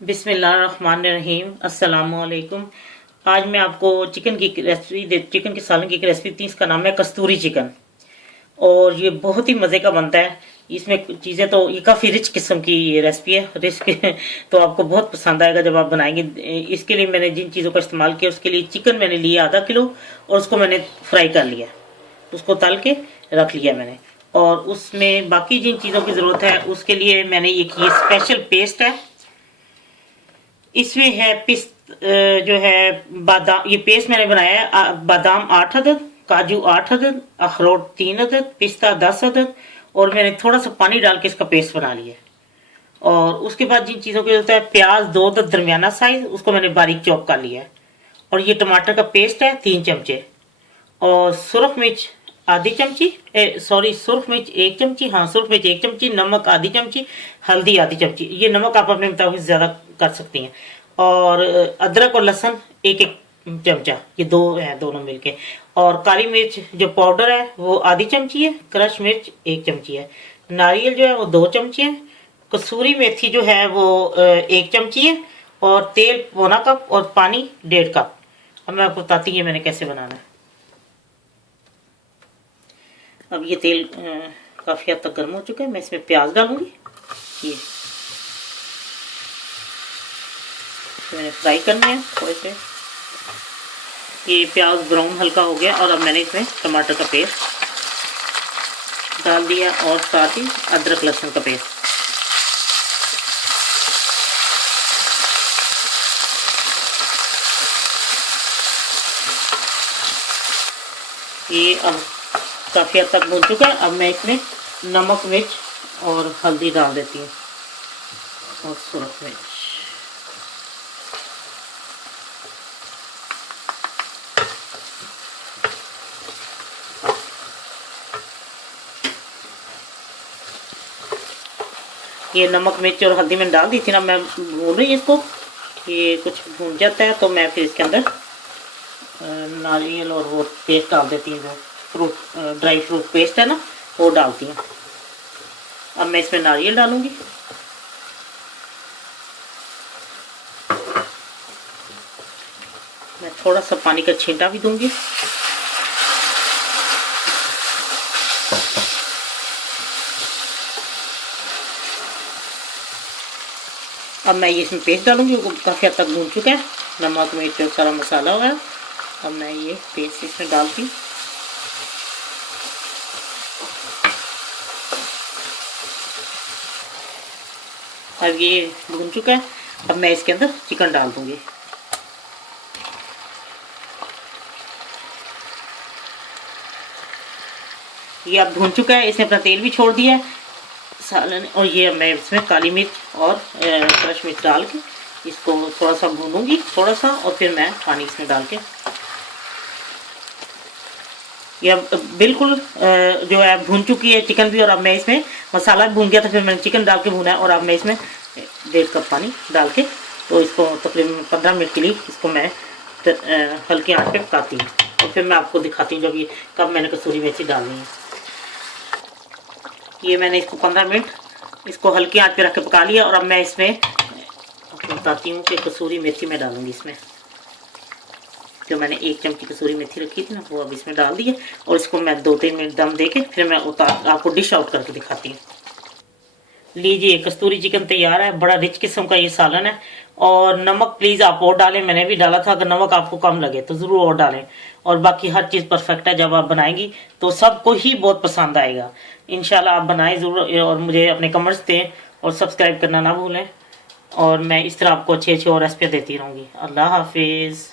बिस्मिल्लाहिर्रहमानिर्रहीम अस्सलामुअलैकुम। आज मैं आपको चिकन के सालन की एक रेसिपी थी। इसका नाम है कस्तूरी चिकन और ये बहुत ही मज़े का बनता है। इसमें चीज़ें तो ये काफ़ी रिच किस्म की ये रेसिपी है। तो आपको बहुत पसंद आएगा जब आप बनाएंगे। इसके लिए मैंने जिन चीज़ों का इस्तेमाल किया उसके लिए चिकन मैंने लिया आधा किलो और उसको मैंने फ्राई कर लिया, उसको तल के रख लिया मैंने। और उसमें बाकी जिन चीज़ों की ज़रूरत है उसके लिए मैंने ये स्पेशल पेस्ट है। इसमें है जो है बादाम, ये पेस्ट मैंने बनाया है। बादाम 8 अदद, काजू 8 अदद, अखरोट 3 अदद, पिस्ता 10 अदद और मैंने थोड़ा सा पानी डाल के इसका पेस्ट बना लिया। और उसके बाद जिन चीज़ों की जरूरत है, प्याज 2 अदद दरमियाना साइज, उसको मैंने बारीक चॉप कर लिया है। और ये टमाटर का पेस्ट है 3 चमचे। और सुरख मिर्च आधी चमची, सुरख मिर्च 1 चमची, हाँ सुरख मिर्च 1 चमची, नमक आधी चमची, हल्दी आधी चमची। ये नमक आप अपने मुताबिक ज़्यादा कर सकती हैं। और अदरक और लहसुन 1-1 चमचा, ये दो हैं दोनों मिलके। और काली मिर्च जो पाउडर है वो आधी चमची है, क्रश मिर्च 1 चमची है, नारियल जो है वो 2 चमचे है, कसूरी मेथी जो है वो 1 चमची है, और तेल 1/4 कप और पानी 1.5 कप। अब मैं आपको बताती हूँ मैंने कैसे बनाना है। अब ये तेल काफ़ी हद तक गर्म हो चुका है। मैं इसमें प्याज डालूंगी। ये मैंने फ्राई करने हैं थोड़े से। ये प्याज ब्राउन हल्का हो गया और अब मैंने इसमें टमाटर का पेस्ट डाल दिया और साथ ही अदरक लहसुन का पेस्ट। ये अब काफ़ी हद तक भून चुका है। अब मैं इसमें नमक मिर्च और हल्दी डाल देती हूँ और सुरख मिर्च। ये नमक मिर्च और हल्दी मैंने डाल दी थी ना, मैं भून रही इसको। ये कुछ भून जाता है तो मैं फिर इसके अंदर नारियल और वो पेस्ट डाल देती हूँ, जो ड्राई फ्रूट पेस्ट है ना वो डालती हूँ। अब मैं इसमें नारियल डालूंगी। मैं थोड़ा सा पानी का छींटा भी दूंगी। अब मैं ये इसमें पेस्ट डालूंगी, वो काफ़ी हद तक भून चुका है। नमक मिर्च और सारा मसाला हो गया। अब मैं ये पेस्ट इसमें डालती हूँ। अब ये भून चुका है। अब मैं इसके अंदर चिकन डाल दूंगी। ये अब भून चुका है, इसने अपना तेल भी छोड़ दिया है सालन। और ये अब मैं इसमें काली मिर्च और क्रश मिर्च डाल के इसको थोड़ा सा भूनूंगी थोड़ा सा, और फिर मैं पानी इसमें डाल के ये अब बिल्कुल जो है भून चुकी है चिकन भी। और अब मैं इसमें मसाला भी भून गया था, फिर मैंने चिकन डाल के भूना है। और अब मैं इसमें 1.5 कप पानी डाल के तो इसको तकरीबन 15 मिनट के लिए इसको मैं हल्की आंच पे पकाती हूँ। और फिर मैं आपको दिखाती हूँ जब ये कब मैंने कसूरी मेथी डालनी है। ये मैंने इसको 15 मिनट इसको हल्की आंच पे रख के पका लिया। और अब मैं इसमें आपको बताती हूँ कि कसूरी मेथी मैं डालूंगी इसमें। जो मैंने 1 चमची कसूरी मेथी रखी थी ना वो अब इसमें डाल दी है। और इसको मैं 2-3 मिनट दम दे के फिर मैं आपको डिश आउट करके दिखाती हूँ। लीजिए कस्तूरी चिकन तैयार है। बड़ा रिच किस्म का ये सालन है। और नमक प्लीज़ आप और डालें, मैंने भी डाला था। अगर नमक आपको कम लगे तो ज़रूर और डालें। और बाकी हर चीज़ परफेक्ट है। जब आप बनाएंगी तो सबको ही बहुत पसंद आएगा। इंशाल्लाह आप बनाएं ज़रूर और मुझे अपने कमेंट्स दें और सब्सक्राइब करना ना भूलें। और मैं इस तरह आपको अच्छी अच्छी और रेसिपी देती रहूँगी। अल्लाह हाफिज़।